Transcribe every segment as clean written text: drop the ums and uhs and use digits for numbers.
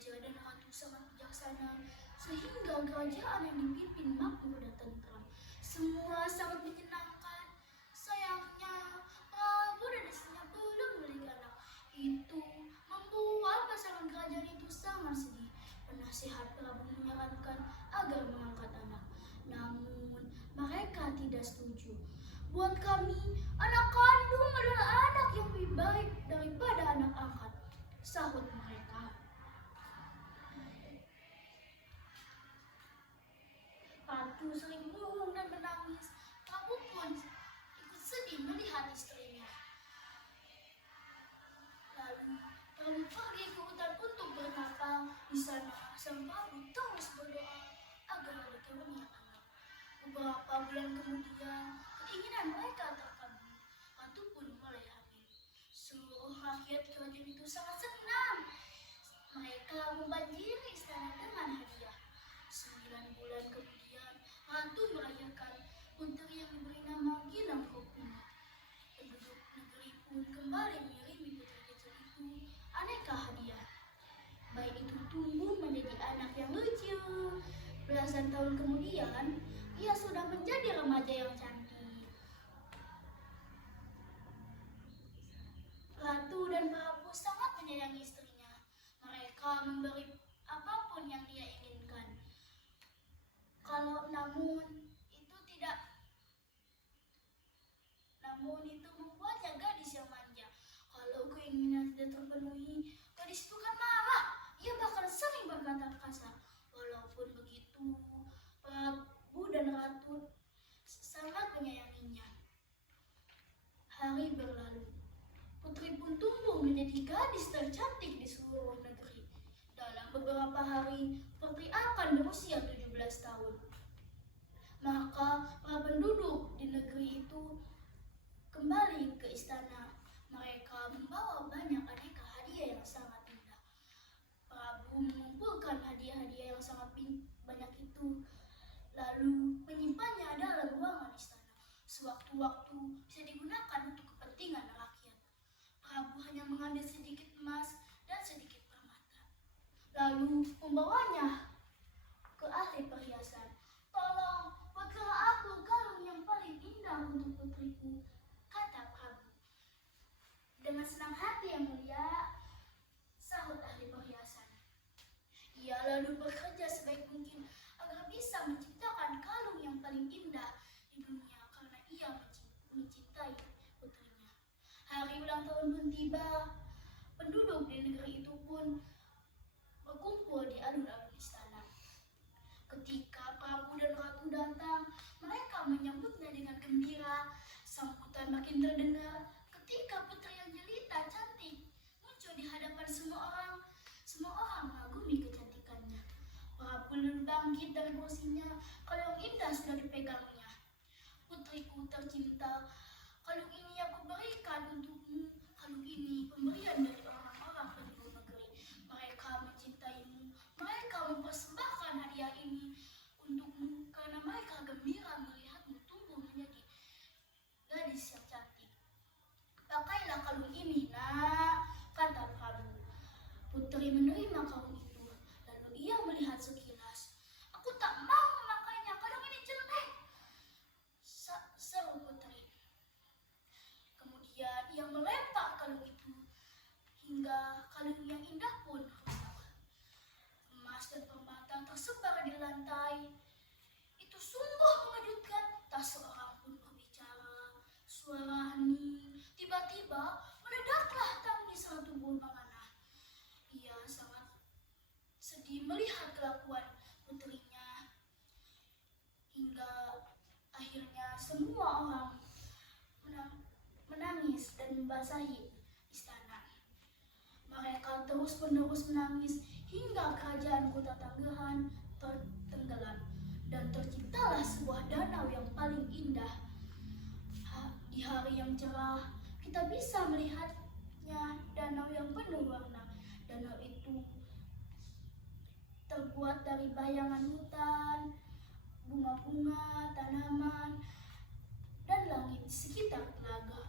Raja dan ratu sangat bijaksana, sehingga kerajaan yang dipimpin makmur dan tentram. Semua sangat menyenangkan. Sayangnya, Prabu dan istrinya belum memiliki anak. Itu membuat pasangan kerajaan itu sangat sedih. Penasihat Prabu menyarankan agar mengangkat anak. Namun, mereka tidak setuju. Buat kami, anak kandung adalah anak yang lebih baik daripada anak angkat, sahut mereka. Ratu sering murung dan menangis. Prabu pun ikut sedih melihat istrinya. Lalu, Prabu pergi ke hutan untuk bernapa. Di sana, sang Prabu terus berdoa agar dikarunia anak. Beberapa bulan kemudian, keinginan mereka terkabul. Ratu pun mulai hamil. Seluruh rakyat kerajaan itu sangat senang. Mereka membanjiri istana dengan hadiah. 9 bulan kemudian, Ratu melahirkan putri yang diberi nama Gilang Rukmini. Penduduk negeri pun kembali mengirim putri kecil itu aneka hadiah. Bayi itu tumbuh menjadi anak yang lucu. Belasan tahun kemudian, ia sudah menjadi remaja yang cantik. Ratu dan Prabu sangat menyayangi istrinya. Mereka memberi apapun yang dia inginkan. Namun itu membuatnya gadis yang manja. Kalau keinginan tidak terpenuhi, gadis itu kan marah. Ia bahkan sering berkata kasar. Walaupun begitu, Prabu dan Ratu sangat menyayanginya. Hari berlalu. Putri pun tumbuh menjadi gadis tercantik di seluruh negeri. Dalam beberapa hari, putri akan berusia 17 tahun. Maka para penduduk di negeri itu kembali ke istana. Mereka membawa banyak aneka hadiah yang sangat indah. Prabu mengumpulkan hadiah-hadiah yang sangat banyak itu, lalu menyimpannya dalam ruangan istana. Sewaktu-waktu bisa digunakan untuk kepentingan rakyat. Prabu hanya mengambil sedikit emas dan sedikit permata, lalu membawanya ke ahli perhiasan. Tolong, buatkanlah aku kalung yang paling indah untuk putriku, kata Prabu. Dengan senang hati yang mulia, sahut ahli perhiasan. Ia lalu bekerja sebaik mungkin agar bisa menciptakan kalung yang paling indah di dunia karena ia mencintai putrinya. Hari ulang tahun pun tiba. Penduduk di negeri itu pun berkumpul di alun-alun istana. Ketika Prabu dan Ratu datang, mereka menyambutnya dengan gembira. Sambutan makin terdengar ketika putri yang jelita cantik muncul di hadapan semua orang. Semua orang mengagumi kecantikannya. Prabu lalu bangkit dari kursinya. Kalung indah sudah dipegangnya. Putriku tercinta, kalung ini aku berikan untukmu. Kalung ini pemberian dari orang-orang penduduk negeri. Mereka mencintaimu. Mereka mempersembahkan hadiah ini untukmu karena mereka gembira melihatmu tumbuh menjadi gadis yang cantik. Pakailah kalung ini, nak, kata Prabu. Putri menerima kalung itu, lalu ia melihat sekilas. Aku tak mau memakainya, kalung ini jelek, seru putri. Kemudian ia melempar kalung itu hingga kalung yang indah pun rusak. Emas dan permata tersebar di lantai. Itu sungguh mengejutkan. Tak seorang pun berbicara. Suara hening. Tiba-tiba meledaklah tangis Ratu Purbalingga. Ia sangat sedih melihat kelakuan putrinya. Hingga akhirnya semua orang menangis dan membasahi istana. Mereka terus-menerus menangis hingga kerajaan kota Tanggerang tertenggelam dan terciptalah sebuah danau yang paling indah. Di hari yang cerah, kita bisa melihatnya, danau yang penuh warna. Danau itu terbuat dari bayangan hutan, bunga-bunga, tanaman, dan langit di sekitar telaga.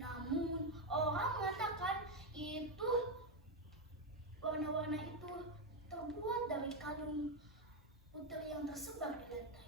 Namun, orang mengatakan itu warna-warna itu kalung putri yang tersebar di lantai.